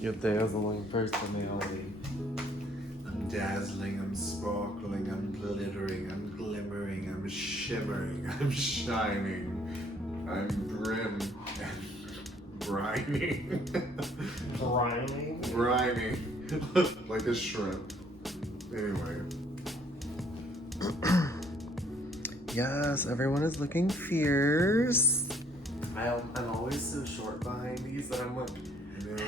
Your dazzling personality. I'm dazzling, I'm sparkling, I'm glittering, I'm glimmering, I'm shimmering, I'm shining, I'm brim and brining. Brining? Brining. Like a shrimp. Anyway. Yes, everyone is looking fierce. I'm always so short behind these that I'm like, Yeah.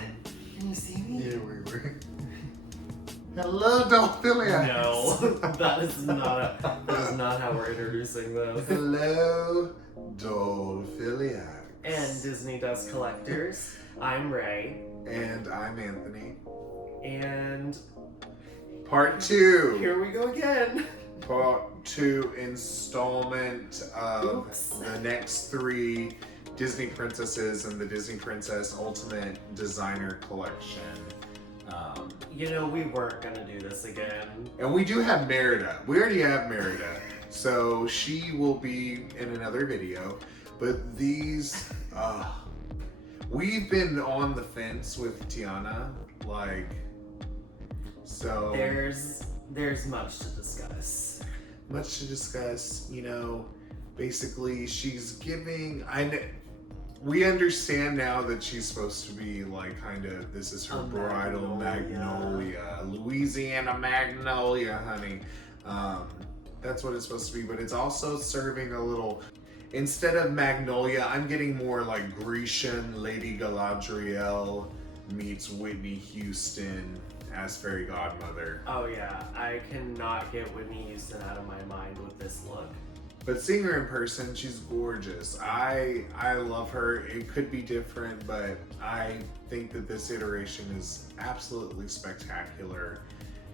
can you see me? Yeah, we were. Hello, Dolphiliacs. No, that is not how we're introducing this. Hello, Dolphiliacs. And Disney Dust Collectors. I'm Ray. And I'm Anthony. And Part 2. here we go again. Part 2 installment of Oops. the next 3 Disney Princesses and the Disney Princess Ultimate Designer Collection. You know, we weren't gonna do this again. And we do have Merida. We already have Merida. So she will be in another video. But these, we've been on the fence with Tiana. Like, so. There's much to discuss. Much to discuss, you know. Basically, she's giving. We understand now that she's supposed to be like kind of. This is her bridal magnolia, Louisiana magnolia, honey. That's what it's supposed to be. But it's also serving a little. Instead of magnolia, I'm getting more like Grecian Lady Galadriel meets Whitney Houston as fairy godmother. Oh yeah, I cannot get Whitney Houston out of my mind with this look. But seeing her in person, she's gorgeous. I love her. It could be different, but I think that this iteration is absolutely spectacular.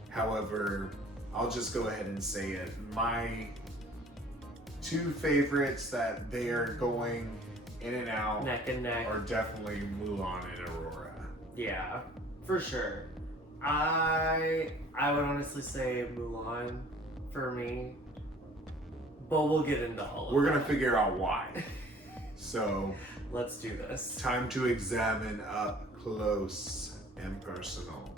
However, I'll just go ahead and say it. My 2 favorites that they are going in and out neck and neck are definitely Mulan and Aurora. Yeah, for sure. I would honestly say Mulan for me, but we'll get into all of We're that. gonna figure out why. So let's do this. time to examine up close and personal.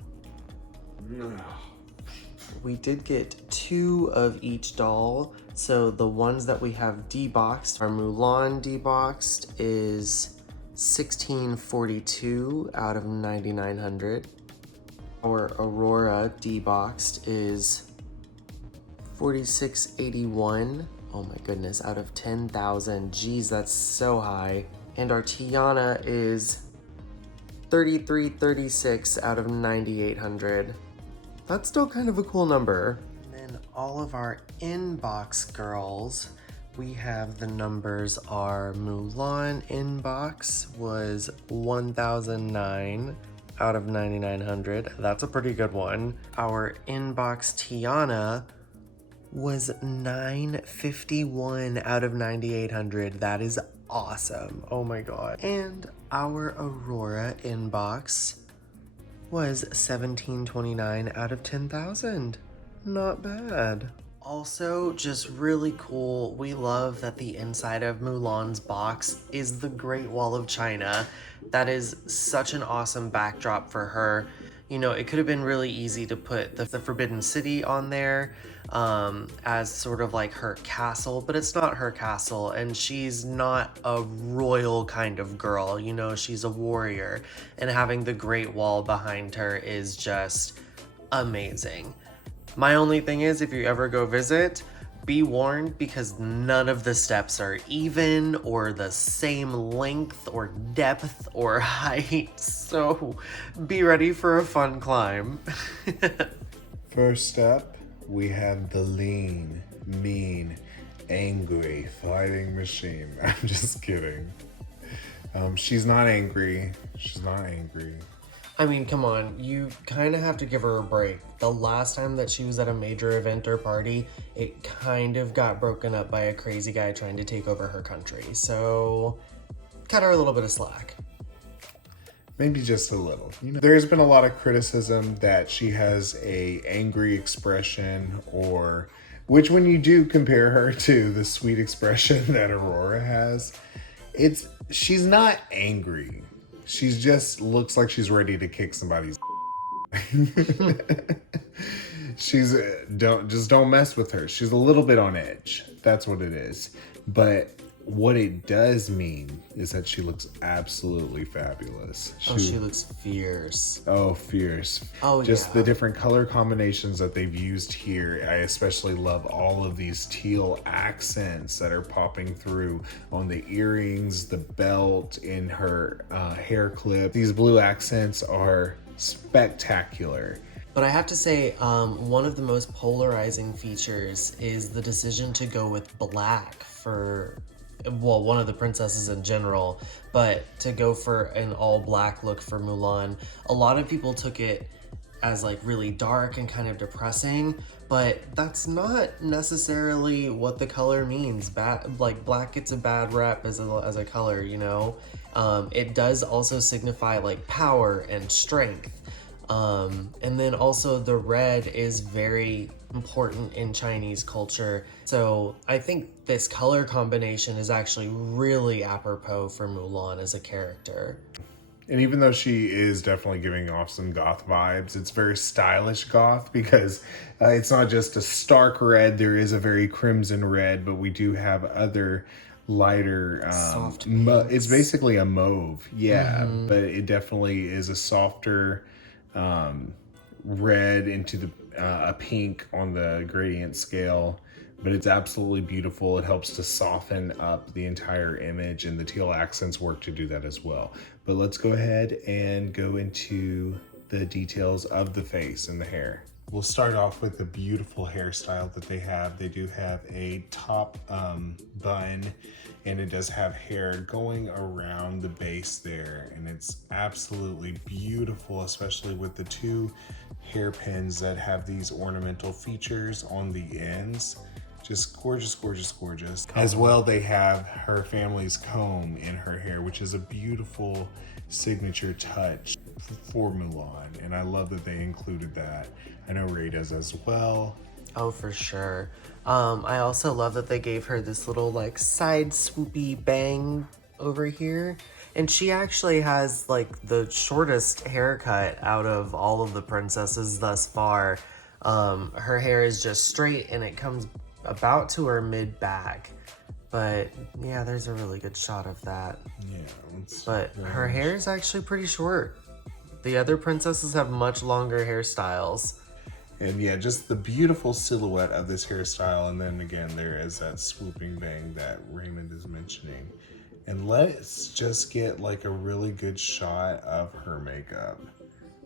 We did get 2 of each doll. So the ones that we have deboxed, our Mulan deboxed is 1642 out of 9900. Our Aurora deboxed is 4681. Oh my goodness, out of 10,000. Geez, that's so high. And our Tiana is 3336 out of 9800. That's still kind of a cool number. And then all of our inbox girls, we have the numbers. Our Mulan inbox was 1009 out of 9900. That's a pretty good one. Our inbox Tiana was 951 out of 9800. That is awesome. Oh my god. And our Aurora inbox was 1729 out of 10,000. Not bad. Also, just really cool, we love that the inside of Mulan's box is the Great Wall of China. That is such an awesome backdrop for her. You know, it could have been really easy to put the Forbidden City on there as sort of like her castle, but it's not her castle, and she's not a royal kind of girl, you know, she's a warrior, and having the Great Wall behind her is just amazing. My only thing is, if you ever go visit, be warned because none of the steps are even or the same length or depth or height, so be ready for a fun climb. First step, we have the lean, mean, angry fighting machine. I'm just kidding. She's not angry. She's not angry. I mean, come on, you kind of have to give her a break. The last time that she was at a major event or party, it kind of got broken up by a crazy guy trying to take over her country. So, cut her a little bit of slack. Maybe just a little. You know, there's been a lot of criticism that she has a angry expression, or which when you do compare her to the sweet expression that Aurora has, she's not angry. She just looks like she's ready to kick somebody's. She's don't mess with her. She's a little bit on edge. That's what it is. But what it does mean is that she looks absolutely fabulous. She looks fierce. Oh, fierce. Oh, just the different color combinations that they've used here. I especially love all of these teal accents that are popping through on the earrings, the belt, in her hair clip. These blue accents are spectacular. But I have to say, one of the most polarizing features is the decision to go with black for, well, one of the princesses in general, but to go for an all black look for Mulan. A lot of people took it as like really dark and kind of depressing, but that's not necessarily what the color means. Like black gets a bad rep as a color, you know? It does also signify like power and strength. And then also the red is very important in Chinese culture. So I think this color combination is actually really apropos for Mulan as a character. And even though she is definitely giving off some goth vibes, it's very stylish goth because it's not just a stark red. There is a very crimson red, but we do have other lighter soft it's basically a mauve, but it definitely is a softer red into the a pink on the gradient scale, but it's absolutely beautiful. It helps to soften up the entire image, and the teal accents work to do that as well. But let's go ahead and go into the details of the face and the hair. We'll start off with the beautiful hairstyle that they have. They do have a top bun, and it does have hair going around the base there, and it's absolutely beautiful, especially with the two hairpins that have these ornamental features on the ends. Just gorgeous, gorgeous, gorgeous. As well, they have her family's comb in her hair, which is a beautiful signature touch for Mulan, and I love that they included that. I know Ray does as well. Oh, for sure. I also love that they gave her this little like side swoopy bang over here. And she actually has like the shortest haircut out of all of the princesses thus far. Her hair is just straight and it comes about to her mid back. But yeah, there's a really good shot of that. Yeah. But her hair is actually pretty short. The other princesses have much longer hairstyles. And yeah, just the beautiful silhouette of this hairstyle. And then again, there is that swooping bang that Raymond is mentioning. And let's just get like a really good shot of her makeup,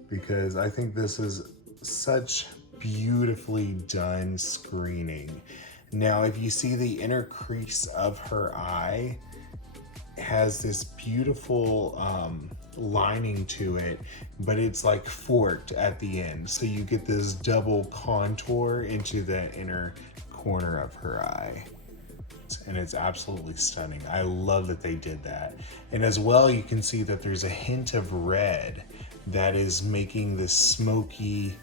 because I think this is such beautifully done screening. Now, if you see the inner crease of her eye has this beautiful lining to it, but it's like forked at the end, so you get this double contour into the inner corner of her eye, and it's absolutely stunning. I love that they did that. And as well, you can see that there's a hint of red that is making this smoky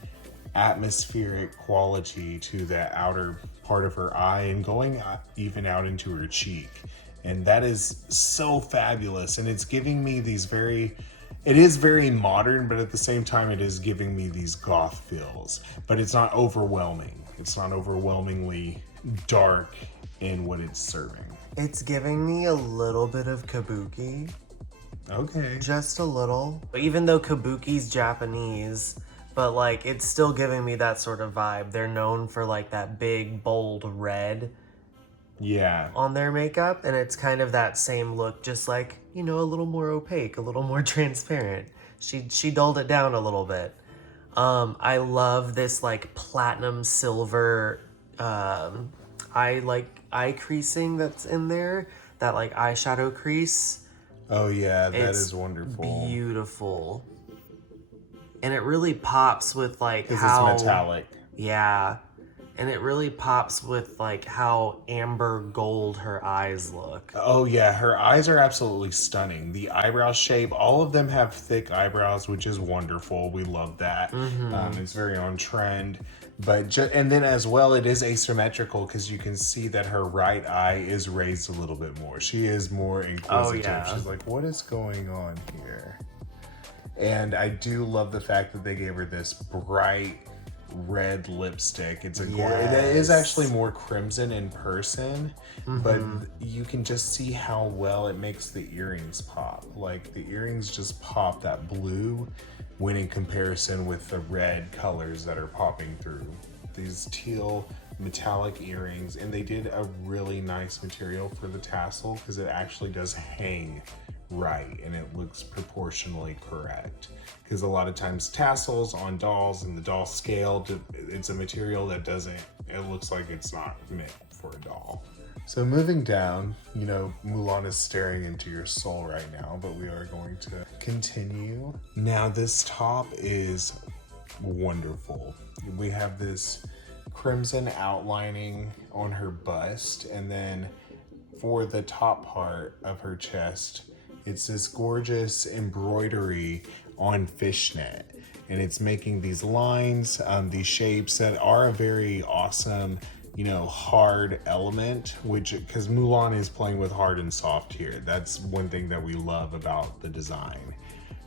atmospheric quality to the outer part of her eye and going even out into her cheek. And that is so fabulous. And it's giving me these it is very modern, but at the same time, it is giving me these goth feels. But it's not overwhelming. It's not overwhelmingly dark in what it's serving. It's giving me a little bit of kabuki. Okay. Just a little. Even though kabuki's Japanese, but like it's still giving me that sort of vibe. They're known for like that big, bold red. Yeah. On their makeup, and it's kind of that same look, just like, you know, a little more opaque, a little more transparent. She dulled it down a little bit. I love this like platinum silver eye creasing that's in there, that like eyeshadow crease. Oh yeah, that is wonderful. Beautiful. And it really pops with like how it's metallic. Yeah. And it really pops with like how amber gold her eyes look. Oh yeah, her eyes are absolutely stunning. The eyebrow shape, all of them have thick eyebrows, which is wonderful. We love that. It's very on trend. But and then as well, it is asymmetrical because you can see that her right eye is raised a little bit more. She is more inquisitive. Oh, yeah. She's like, what is going on here? And I do love the fact that they gave her this bright red lipstick. It's a it is actually more crimson in person, but you can just see how well it makes the earrings pop. Like the earrings just pop that blue when in comparison with the red colors that are popping through. These teal metallic earrings, and they did a really nice material for the tassel because it actually does hang right and it looks proportionally correct, because a lot of times tassels on dolls and the doll scale, it's a material that doesn't, it looks like it's not meant for a doll. So moving down, you know, Mulan is staring into your soul right now, but we are going to continue. Now this top is wonderful. We have this crimson outlining on her bust, and then for the top part of her chest, it's this gorgeous embroidery on fishnet, and it's making these lines, these shapes that are a very awesome, you know, hard element, which, because Mulan is playing with hard and soft here. That's one thing that we love about the design.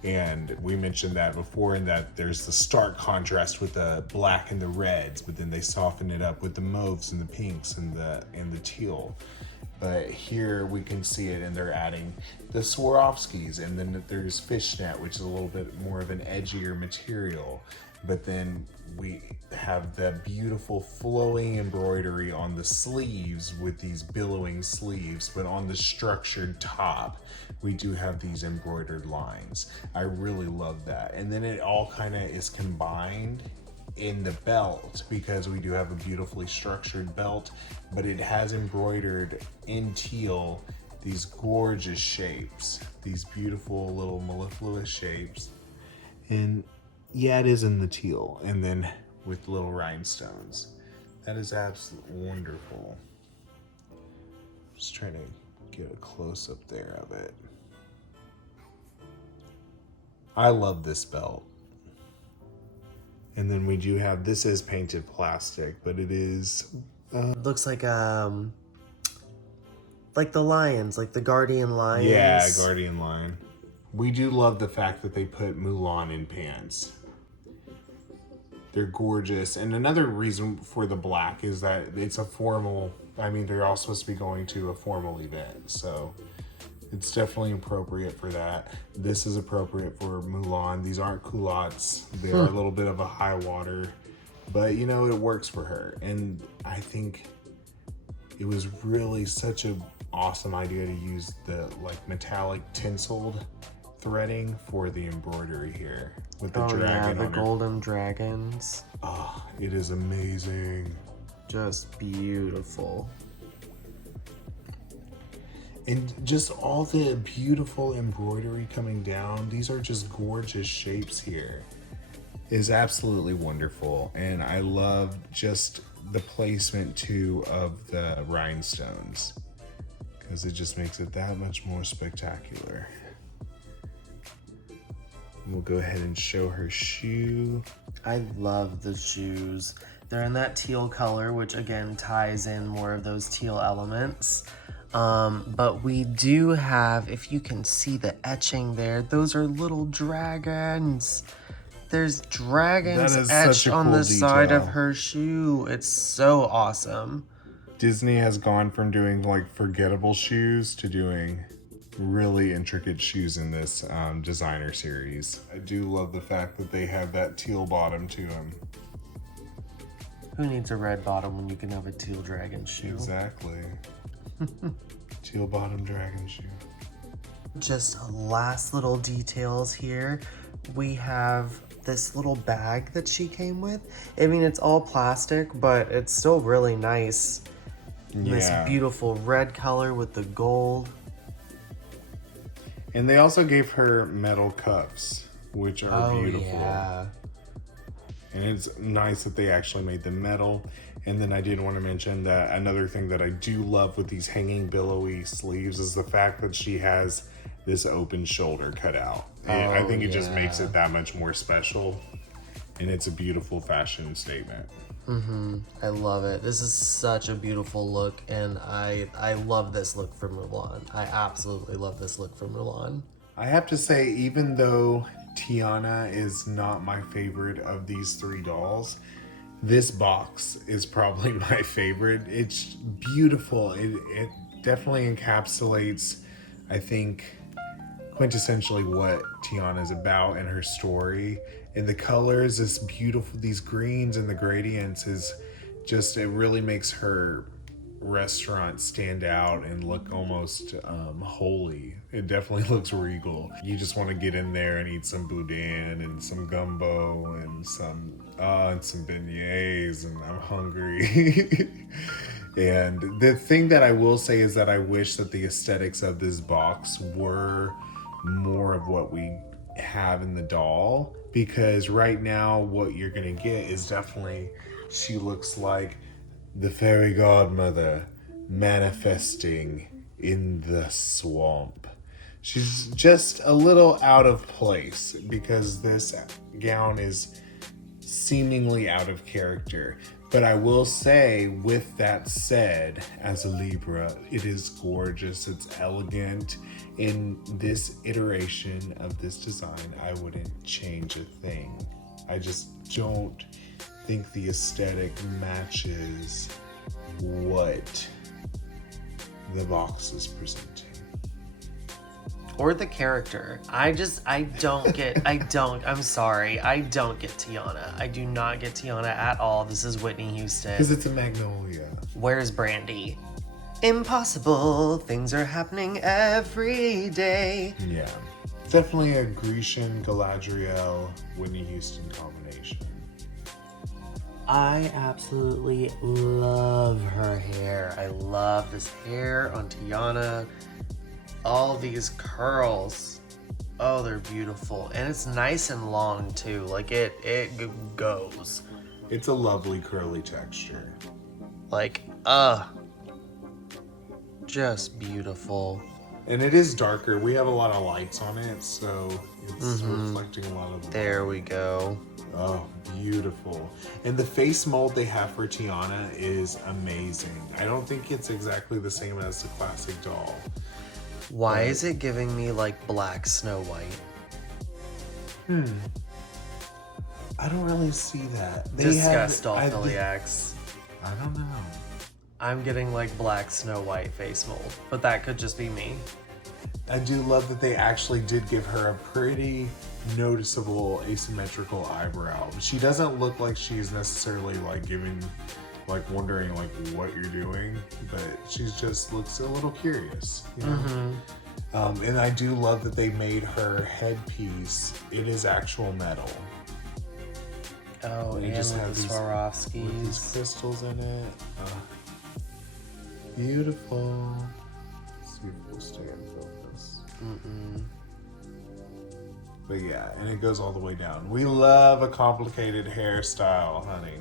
And we mentioned that before, in that there's the stark contrast with the black and the reds, but then they soften it up with the mauves and the pinks and the teal. But here we can see it, and they're adding the Swarovskis, and then there's fishnet, which is a little bit more of an edgier material. But then we have the beautiful flowing embroidery on the sleeves with these billowing sleeves, but on the structured top, we do have these embroidered lines. I really love that. And then it all kind of is combined in the belt, because we do have a beautifully structured belt, but it has embroidered in teal these gorgeous shapes, these beautiful little mellifluous shapes. And yeah, it is in the teal, and then with little rhinestones. That is absolutely wonderful. Just trying to get a close up there of it. I love this belt. And then we do have, this is painted plastic, but it is looks like the lions, like the guardian lions. Yeah, guardian lion. We do love the fact that they put Mulan in pants. They're gorgeous. And another reason for the black is that it's a formal, I mean, they're all supposed to be going to a formal event, so it's definitely appropriate for that. This is appropriate for Mulan. These aren't culottes. They are a little bit of a high water, but you know, it works for her. And I think it was really such an awesome idea to use the like metallic tinseled threading for the embroidery here with the dragon. The golden dragons. Oh, it is amazing. Just beautiful. And just all the beautiful embroidery coming down. These are just gorgeous shapes here. It is absolutely wonderful. And I love just the placement too of the rhinestones, because it just makes it that much more spectacular. We'll go ahead and show her shoe. I love the shoes. They're in that teal color, which again ties in more of those teal elements. But we do have, if you can see the etching there, those are little dragons. There's dragons etched on the side of her shoe. It's so awesome. Disney has gone from doing like forgettable shoes to doing really intricate shoes in this designer series. I do love the fact that they have that teal bottom to them. Who needs a red bottom when you can have a teal dragon shoe? Exactly. Teal bottom dragon shoe. Just last little details here. We have this little bag that she came with. I mean, it's all plastic, but it's still really nice. Yeah. This beautiful red color with the gold. And they also gave her metal cups, which are beautiful. Yeah. And it's nice that they actually made them metal. And then I did want to mention that another thing that I do love with these hanging billowy sleeves is the fact that she has this open shoulder cut out. And I think it just makes it that much more special. And it's a beautiful fashion statement. I love it. This is such a beautiful look, and I love this look for Mulan. I absolutely love this look for Mulan. I have to say, even though Tiana is not my favorite of these three dolls. This box is probably my favorite. It's beautiful. It definitely encapsulates, I think, quintessentially what Tiana is about and her story. And the colors, this beautiful, these greens and the gradients is just, it really makes her restaurant stand out and look almost holy. It definitely looks regal. You just want to get in there and eat some boudin and some gumbo and some beignets, and I'm hungry. And the thing that I will say is that I wish that the aesthetics of this box were more of what we have in the doll, because right now what you're gonna get is definitely, she looks like the fairy godmother manifesting in the swamp. She's just a little out of place because this gown is seemingly out of character. But I will say, with that said, as a Libra, it is gorgeous, it's elegant. In this iteration of this design, I wouldn't change a thing. I just don't think the aesthetic matches what the box is presenting. Or the character. I'm sorry. I don't get Tiana. I do not get Tiana at all. This is Whitney Houston. Because it's a magnolia. Where's Brandy? Impossible. Things are happening every day. Yeah. Definitely a Grecian, Galadriel, Whitney Houston combination. I absolutely love her hair. I love this hair on Tiana. All these curls. Oh, they're beautiful. And it's nice and long too. Like it goes. It's a lovely curly texture. Like, just beautiful. And it is darker. We have a lot of lights on it, so it's reflecting a lot of the There we go. Oh, beautiful. And the face mold they have for Tiana is amazing. I don't think it's exactly the same as the classic doll. Why is it giving me like black Snow White? I don't really see that. Discuss Dolphiliacs. I don't know. I'm getting like black Snow White face mold, but that could just be me. I do love that they actually did give her a pretty noticeable asymmetrical eyebrow. She doesn't look like she's necessarily like wondering like what you're doing, but she just looks a little curious, you know? And I do love that they made her headpiece, it is actual metal. Oh, They and just with have the these Swarovskis. crystals in it. Beautiful. Let's see if we'll stay in focus. But yeah, and it goes all the way down. We love a complicated hairstyle, honey.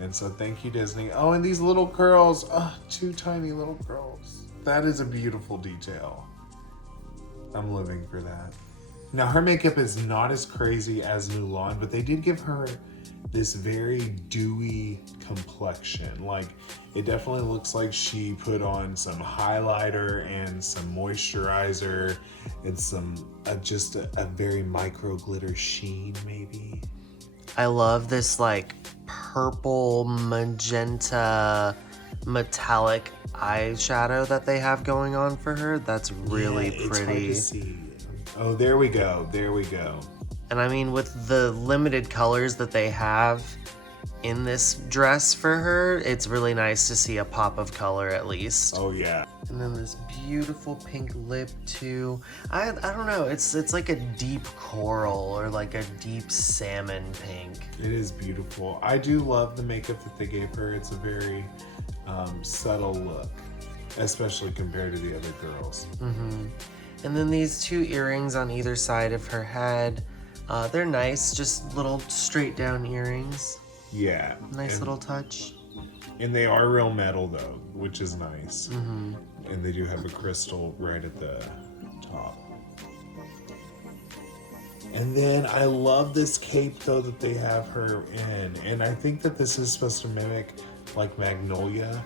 And so thank you, Disney. Oh, and these little curls. Oh, two tiny little curls. That is a beautiful detail. I'm living for that. Now, her makeup is not as crazy as Mulan, but they did give her this very dewy complexion. Like, it definitely looks like she put on some highlighter and some moisturizer and some just a very micro glitter sheen, maybe. I love this like purple magenta metallic eyeshadow that they have going on for her. That's really It's pretty. hard to see. Oh, there we go. There we go. And I mean, with the limited colors that they have in this dress for her, it's really nice to see a pop of color at least. Oh yeah. And then this beautiful pink lip too. I don't know, it's like a deep coral or like a deep salmon pink. It is beautiful. I do love the makeup that they gave her. It's a very subtle look, especially compared to the other girls. And then these two earrings on either side of her head. They're nice, just little straight down earrings. Yeah. Nice little touch. And they are real metal though, which is nice. And they do have a crystal right at the top. And then I love this cape though that they have her in. And I think that this is supposed to mimic like magnolia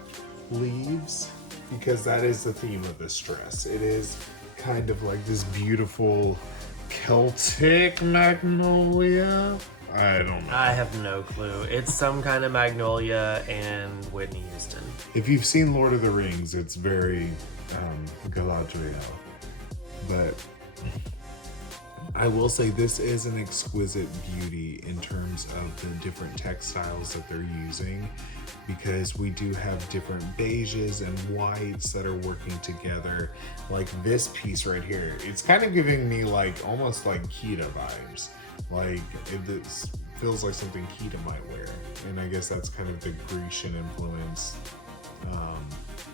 leaves, because that is the theme of this dress. It is kind of like this beautiful Celtic magnolia? I don't know. I have no clue. It's some kind of magnolia and Whitney Houston. If you've seen Lord of the Rings, it's very Galadriel. But I will say this is an exquisite beauty in terms of the different textiles that they're using, because we do have different beiges and whites that are working together. Like this piece right here, it's kind of giving me like almost like Kita vibes. Like it feels like something Kita might wear, and I guess that's kind of the Grecian influence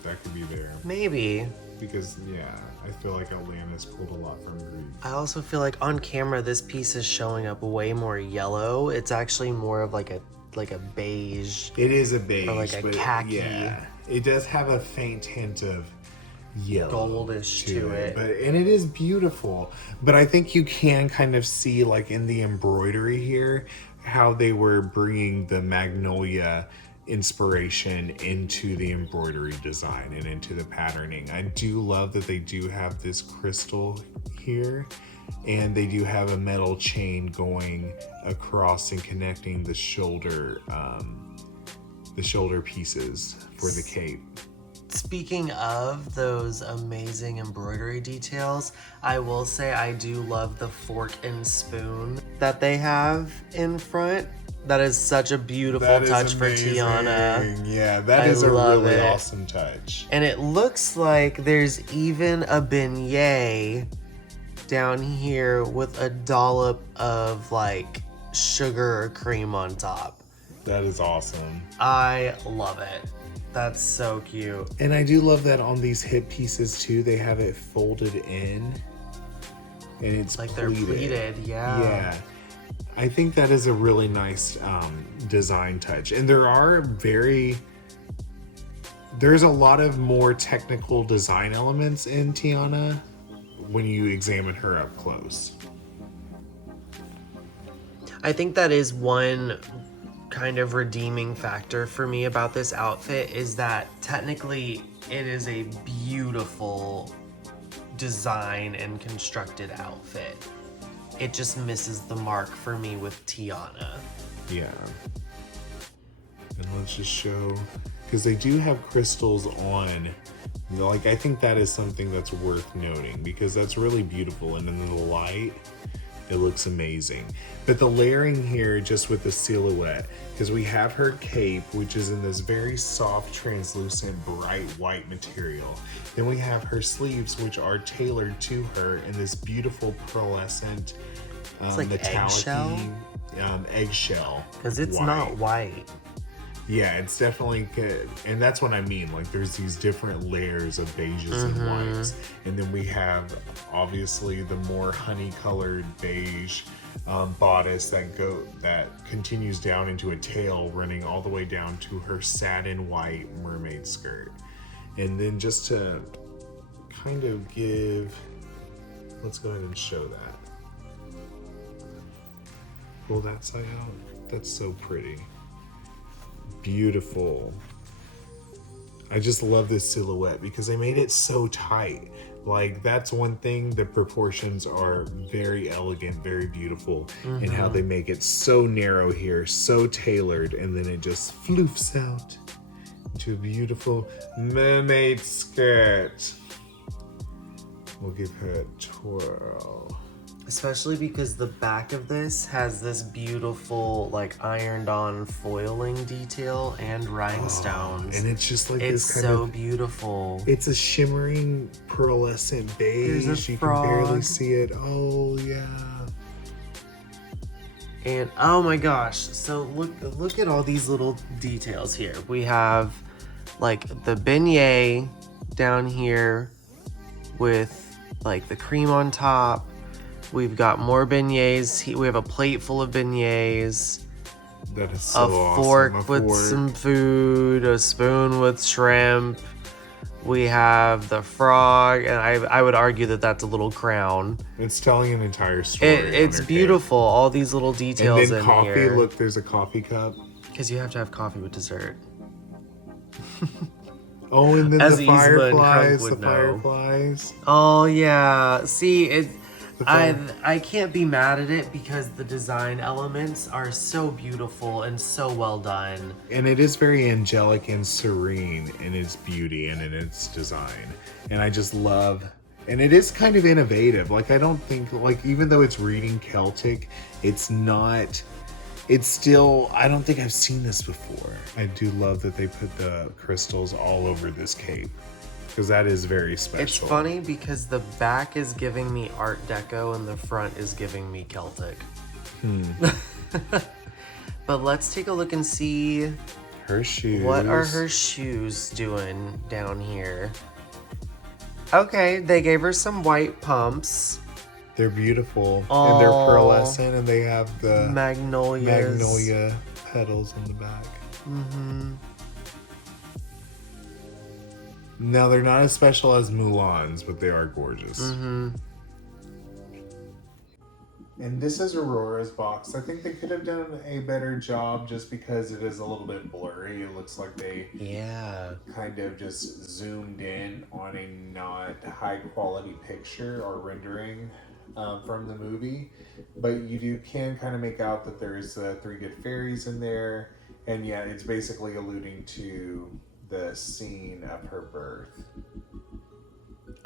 that could be there. Maybe. Because yeah, I feel like Atlantis pulled a lot from Greece. I also feel like on camera this piece is showing up way more yellow. It's actually more of like a beige. It is a beige, or like a but khaki. yeah, it does have a faint hint of yellow, goldish to it. and it is beautiful. But I think you can kind of see, like in the embroidery here, how they were bringing the magnolia inspiration into the embroidery design and into the patterning. I do love that they do have this crystal here, and they do have a metal chain going across and connecting the shoulder pieces for the cape. Speaking of those amazing embroidery details, I will say I do love the fork and spoon that they have in front. That is such a beautiful touch for Tiana. Yeah, that is a really it. awesome touch. And it looks like there's even a beignet down here with a dollop of like sugar or cream on top. That is awesome. I love it. That's so cute. And I do love that on these hip pieces too, they have it folded in and it's like pleated. They're pleated, yeah. Yeah. I think that is a really nice design touch. And there's a lot of more technical design elements in Tiana when you examine her up close. I think that is one kind of redeeming factor for me about this outfit, is that technically it is a beautiful design and constructed outfit. It just misses the mark for me with Tiana. Yeah. And let's just show, because they do have crystals on. Like, I think that is something that's worth noting, because that's really beautiful, and in the light, it looks amazing. But the layering here, just with the silhouette, because we have her cape, which is in this very soft, translucent, bright white material. Then we have her sleeves, which are tailored to her in this beautiful pearlescent, it's like metallic eggshell. Because it's white. not white. Yeah, it's definitely good. And that's what I mean. Like, there's these different layers of beiges and whites. And then we have, obviously, the more honey-colored beige bodice that continues down into a tail, running all the way down to her satin white mermaid skirt. And then just to kind of give... Let's go ahead and show that. Pull that side out. That's so pretty. Beautiful. I just love this silhouette because they made it so tight. Like, that's one thing, the proportions are very elegant, very beautiful, and how they make it so narrow here, so tailored, and then it just floofs out into a beautiful mermaid skirt. We'll give her a twirl. Especially because the back of this has this beautiful, like, ironed-on foiling detail and rhinestones. And it's just like it's this kind so of... beautiful. It's a shimmering, pearlescent beige. You frog. can barely see it. Oh, yeah. And, oh my gosh. So, look at all these little details here. We have, like, the beignet down here with, like, the cream on top. We've got more beignets. We have a plate full of beignets. That is so awesome. Fork with some food. A spoon with shrimp. We have the frog. And I would argue that that's a little crown. It's telling an entire story. It's beautiful. All these little details in here. And then coffee. Look, there's a coffee cup. Because you have to have coffee with dessert. Oh, and then As the Isla and Crunk fireflies. would The know. fireflies. Oh, yeah. See, I can't be mad at it because the design elements are so beautiful and so well done. And it is very angelic and serene in its beauty and in its design. And I just love, and it is kind of innovative. Like, I don't think, like, even though it's reading Celtic, it's not, it's still, I don't think I've seen this before. I do love that they put the crystals all over this cape, because that is very special. It's funny because the back is giving me Art Deco and the front is giving me Celtic. But let's take a look and see Her shoes. what are her shoes doing down here. Okay, they gave her some white pumps. They're beautiful. And they're pearlescent, and they have the magnolia petals on the back. Mm-hmm. Now, they're not as special as Mulan's, but they are gorgeous. Mm-hmm. And this is Aurora's box. I think they could have done a better job just because it is a little bit blurry. It looks like they kind of just zoomed in on a not high quality picture or rendering from the movie. But you can kind of make out that there's 3 good fairies in there. And yeah, it's basically alluding to the scene of her birth.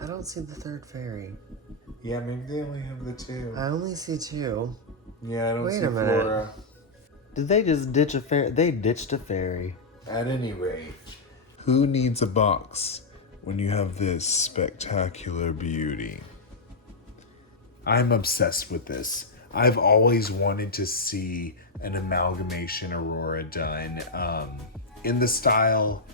I don't see the third fairy. Yeah, maybe they only have the 2. I only see 2. Yeah, I don't Wait see a minute. Flora. Did they just ditch a fairy? They ditched a fairy. At any rate, who needs a box when you have this spectacular beauty? I'm obsessed with this. I've always wanted to see an amalgamation Aurora done in the style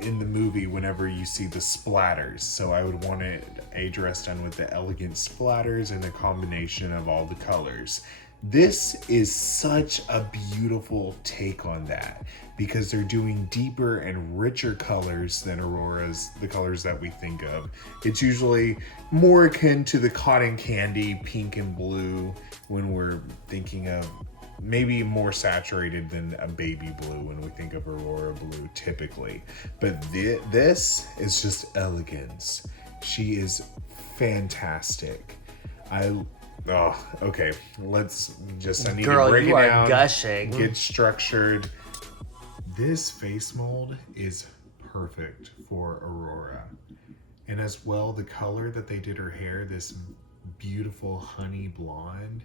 in the movie whenever you see the splatters. So I would want a dress done with the elegant splatters and a combination of all the colors. This is such a beautiful take on that because they're doing deeper and richer colors than Aurora's, the colors that we think of. It's usually more akin to the cotton candy pink and blue when we're thinking of maybe more saturated than a baby blue when we think of Aurora blue typically. But this is just elegance. She is fantastic. Okay. Let's just, I need to break it down. Gushing. Get structured. This face mold is perfect for Aurora. And as well, the color that they did her hair, this beautiful honey blonde,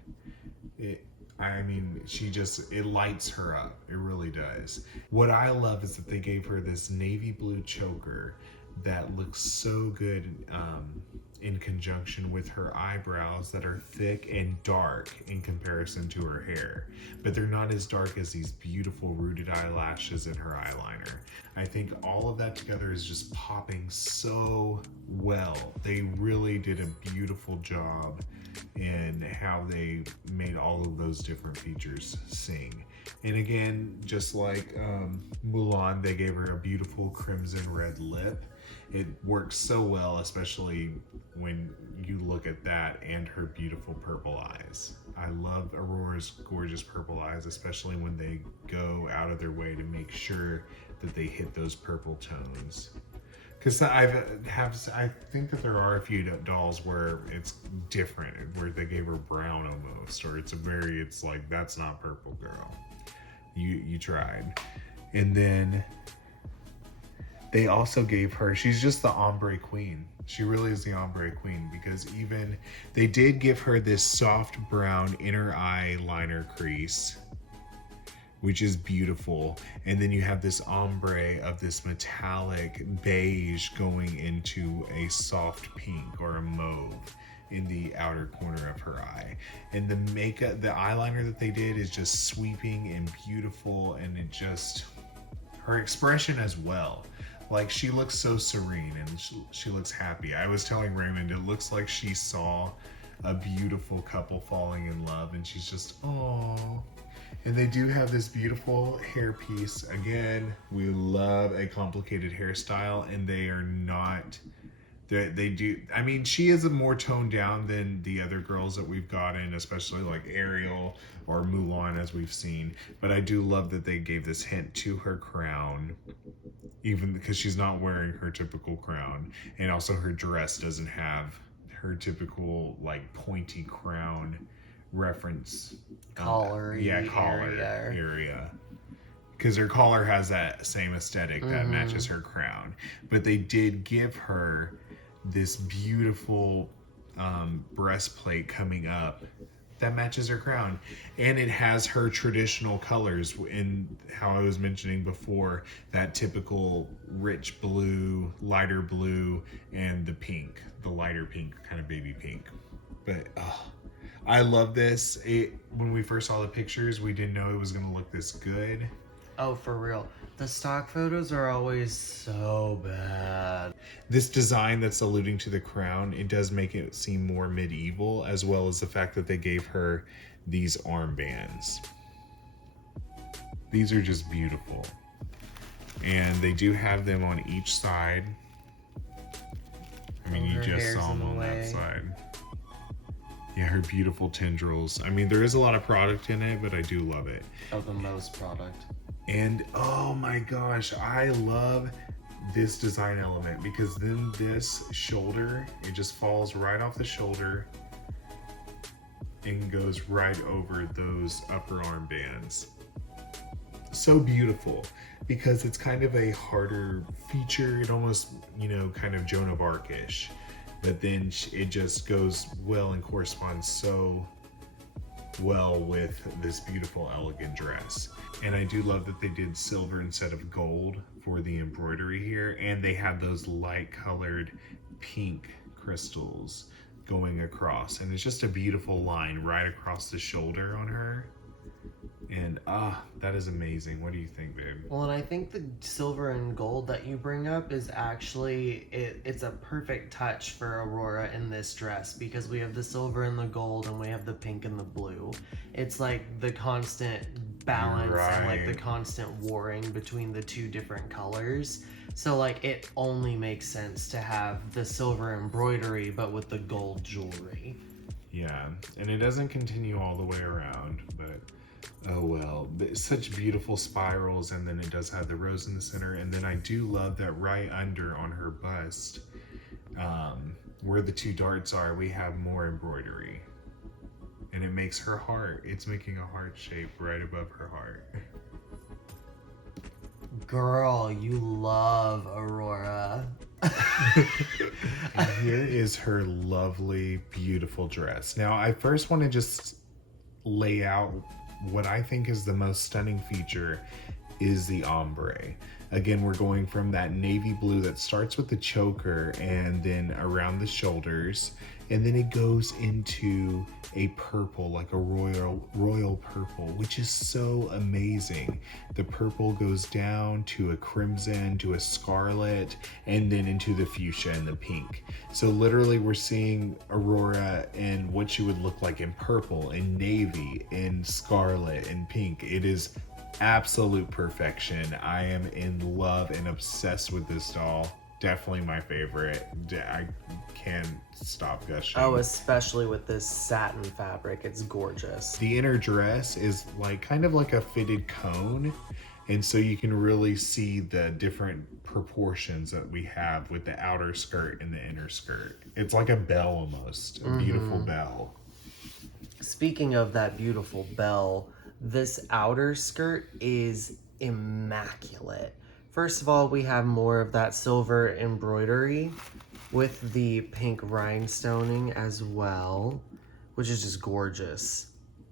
it lights her up. It really does. What I love is that they gave her this navy blue choker that looks so good in conjunction with her eyebrows that are thick and dark in comparison to her hair. But they're not as dark as these beautiful rooted eyelashes in her eyeliner. I think all of that together is just popping so well. They really did a beautiful job in how they made all of those different features sing. And again, just like Mulan, they gave her a beautiful crimson red lip. It works so well, especially when you look at that and her beautiful purple eyes. I love Aurora's gorgeous purple eyes, especially when they go out of their way to make sure that they hit those purple tones. Because I think that there are a few dolls where it's different, where they gave her brown almost, or it's like, that's not purple, girl. You tried. And then they also gave her, she's just the ombre queen. She really is the ombre queen, because even they did give her this soft brown inner eye liner crease, which is beautiful. And then you have this ombre of this metallic beige going into a soft pink or a mauve in the outer corner of her eye. And the makeup, the eyeliner that they did is just sweeping and beautiful, and it just, her expression as well. Like, she looks so serene and she looks happy. I was telling Raymond, it looks like she saw a beautiful couple falling in love and she's just, oh. And they do have this beautiful hairpiece. Again, we love a complicated hairstyle, and they are not, they do, I mean, she is a more toned down than the other girls that we've gotten, especially like Ariel or Mulan, as we've seen. But I do love that they gave this hint to her crown, even because she's not wearing her typical crown. And also her dress doesn't have her typical like pointy crown reference. Collar area. Because her collar has that same aesthetic that matches her crown. But they did give her this beautiful breastplate coming up that matches her crown. And it has her traditional colors in how I was mentioning before, that typical rich blue, lighter blue, and the pink, the lighter pink, kind of baby pink. But I love this. When we first saw the pictures, we didn't know it was going to look this good. Oh, for real. The stock photos are always so bad. This design that's alluding to the crown, it does make it seem more medieval, as well as the fact that they gave her these armbands. These are just beautiful. And they do have them on each side. I mean, you just saw them on that side. Yeah, her beautiful tendrils. I mean, there is a lot of product in it, but I do love it. Oh, the most product. And oh my gosh, I love this design element, because then this shoulder, it just falls right off the shoulder and goes right over those upper arm bands. So beautiful, because it's kind of a harder feature. It almost, you know, kind of Joan of Arc-ish, but then it just goes well and corresponds so well with this beautiful, elegant dress. And I do love that they did silver instead of gold for the embroidery here, and they have those light colored pink crystals going across, and it's just a beautiful line right across the shoulder on her. And that is amazing. What do you think, babe? Well, and I think the silver and gold that you bring up is actually, it's a perfect touch for Aurora in this dress, because we have the silver and the gold and we have the pink and the blue. It's like the constant balance and like the constant warring between the two different colors. So like it only makes sense to have the silver embroidery but with the gold jewelry. Yeah, and it doesn't continue all the way around, but oh well. Such beautiful spirals, and then it does have the rose in the center. And then I do love that right under on her bust, where the two darts are, we have more embroidery. And it makes her heart, it's making a heart shape right above her heart. Girl, you love Aurora. And here is her lovely, beautiful dress. Now, I first want to just lay out what I think is the most stunning feature is the ombre. Again, we're going from that navy blue that starts with the choker and then around the shoulders, and then it goes into a purple, like a royal purple, which is so amazing. The purple goes down to a crimson, to a scarlet, and then into the fuchsia and the pink. So literally we're seeing Aurora in what she would look like in purple, in navy, in scarlet, and pink. It is absolute perfection. I am in love and obsessed with this doll. Definitely my favorite. I can't stop gushing. Oh, especially with this satin fabric. It's gorgeous. The inner dress is like kind of like a fitted cone, and so you can really see the different proportions that we have with the outer skirt and the inner skirt. It's like a bell almost, a beautiful bell. Speaking of that beautiful bell, this outer skirt is immaculate. First of all, we have more of that silver embroidery with the pink rhinestoning as well, which is just gorgeous.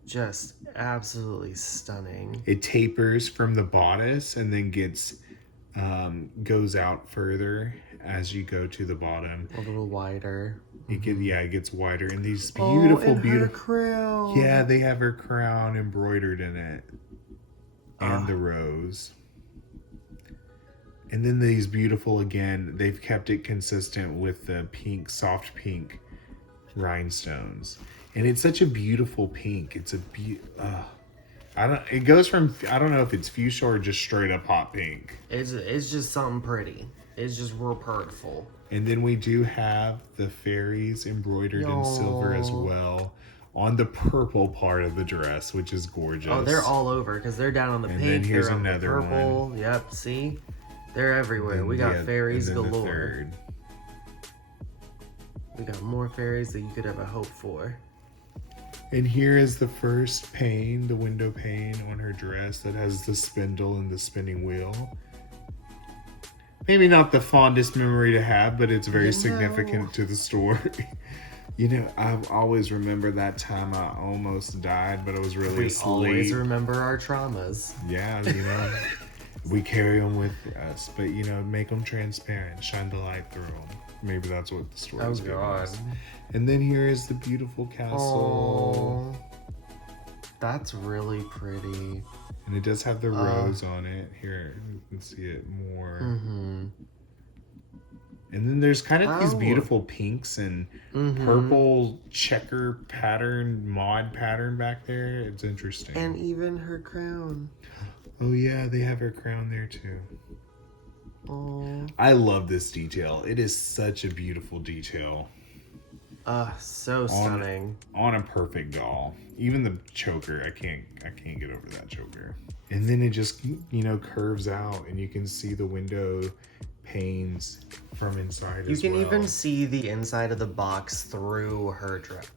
Just absolutely stunning. It tapers from the bodice and then goes out further as you go to the bottom. A little wider. It gets wider, and these beautiful, her crown. Yeah, they have her crown embroidered in it, and the rose. And then these beautiful, again, they've kept it consistent with the pink, soft pink rhinestones. And it's such a beautiful pink. It's it goes from, I don't know if it's fuchsia or just straight up hot pink. It's just something pretty. It's just real purposeful. And then we do have the fairies embroidered in silver as well on the purple part of the dress, which is gorgeous. Oh, they're all over because they're down on the pink. Then here's they're on another the purple. one. Yep, see? They're everywhere. We got fairies and then galore. The third. We got more fairies than you could ever hope for. And here is the first pane, the window pane on her dress that has the spindle and the spinning wheel. Maybe not the fondest memory to have, but it's very significant to the story. You know, I always remember that time I almost died, but I was really asleep. We always remember our traumas. Yeah, you know, we carry them with us, but you know, make them transparent, shine the light through them. Maybe that's what the story is giving us. And then here is the beautiful castle. Oh, that's really pretty. And it does have the rose on it. Here, you can see it more. Mm-hmm. And then there's kind of these beautiful pinks and purple checker pattern, mod pattern back there. It's interesting. And even her crown. Oh yeah, they have her crown there too. Oh. I love this detail. It is such a beautiful detail. So stunning. On a perfect doll. Even the choker, I can't get over that choker. And then it just, you know, curves out and you can see the window panes from inside You can even see the inside of the box through her dress.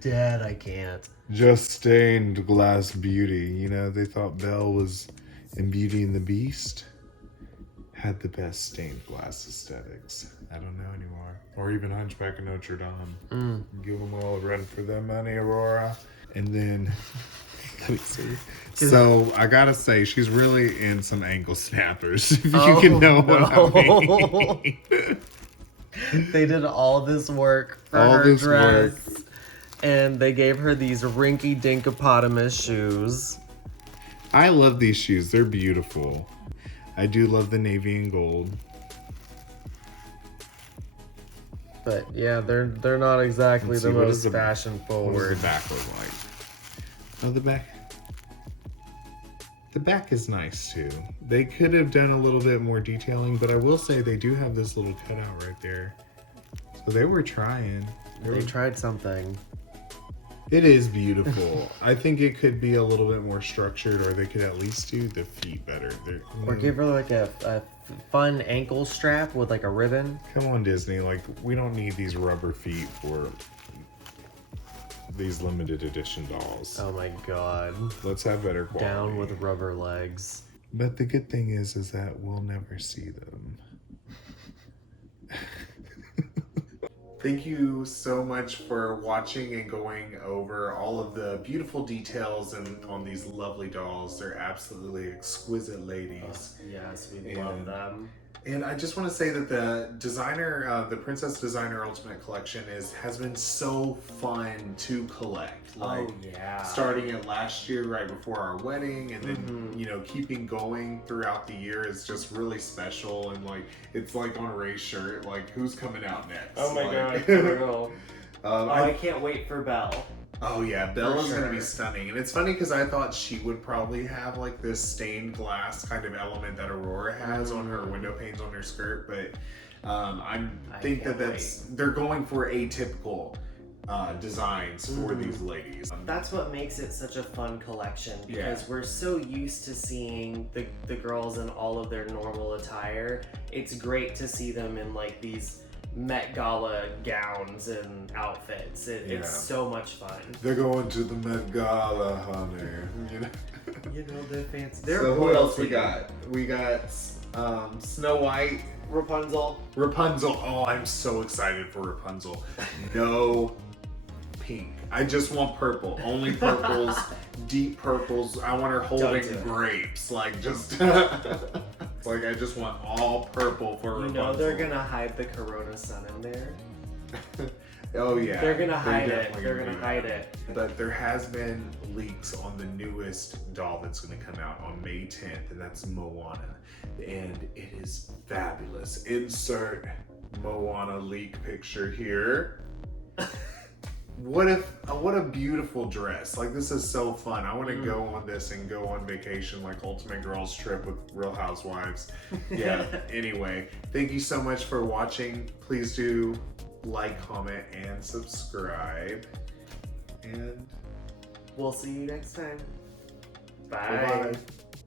Dad, I can't. Just stained glass beauty. You know, they thought Belle was in Beauty and the Beast. Had the best stained glass aesthetics. I don't know anymore. Or even Hunchback of Notre Dame. Give them all a run for their money, Aurora. And then, let me see. So I gotta say, she's really in some ankle snappers. If you can know what I mean. They did all this work for her dress. And they gave her these rinky-dinkopotamus shoes. I love these shoes. They're beautiful. I do love the navy and gold. But yeah, they're not exactly the most fashion forward. What does the back look like? Oh, the back. The back is nice too. They could have done a little bit more detailing, but I will say they do have this little cutout right there. So they were trying. They tried something. It is beautiful. I think it could be a little bit more structured, or they could at least do the feet better. Or give her like a fun ankle strap with like a ribbon. Come on, Disney. Like, we don't need these rubber feet for these limited edition dolls. Oh my god. Let's have better quality. Down with rubber legs. But the good thing is that we'll never see them. Thank you so much for watching and going over all of the beautiful details and on these lovely dolls. They're absolutely exquisite ladies. Yes, we love them. And I just want to say that the designer, the Princess Designer Ultimate Collection has been so fun to collect. Like, starting it last year right before our wedding, and then you know, keeping going throughout the year is just really special. And like, it's like on Ray's shirt, like, who's coming out next? Oh my god, for real. I can't wait for Belle. Oh yeah, Belle is gonna be stunning. And it's funny because I thought she would probably have like this stained glass kind of element that Aurora has on her window panes on her skirt, but I think they're going for atypical designs for these ladies. That's what makes it such a fun collection, because we're so used to seeing the girls in all of their normal attire. It's great to see them in like these Met Gala gowns and outfits. It's so much fun. They're going to the Met Gala, honey. You know, they're fancy. So who else we got? We got Snow White. Rapunzel. Oh, I'm so excited for Rapunzel. No pink. I just want purple. Only purples. Deep purples. I want her holding grapes. Like, just... Like, I just want all purple for Rapunzel. You know they're gonna hide the Corona sun in there. Oh yeah. They're gonna hide it. They're gonna hide it. But there has been leaks on the newest doll that's gonna come out on May 10th, and that's Moana. And it is fabulous. Insert Moana leak picture here. What a beautiful dress. Like, this is so fun. I want to go on this and go on vacation like Ultimate Girls Trip with Real Housewives. Yeah. Anyway, thank you so much for watching. Please do like, comment, and subscribe. And we'll see you next time. Bye. Bye-bye.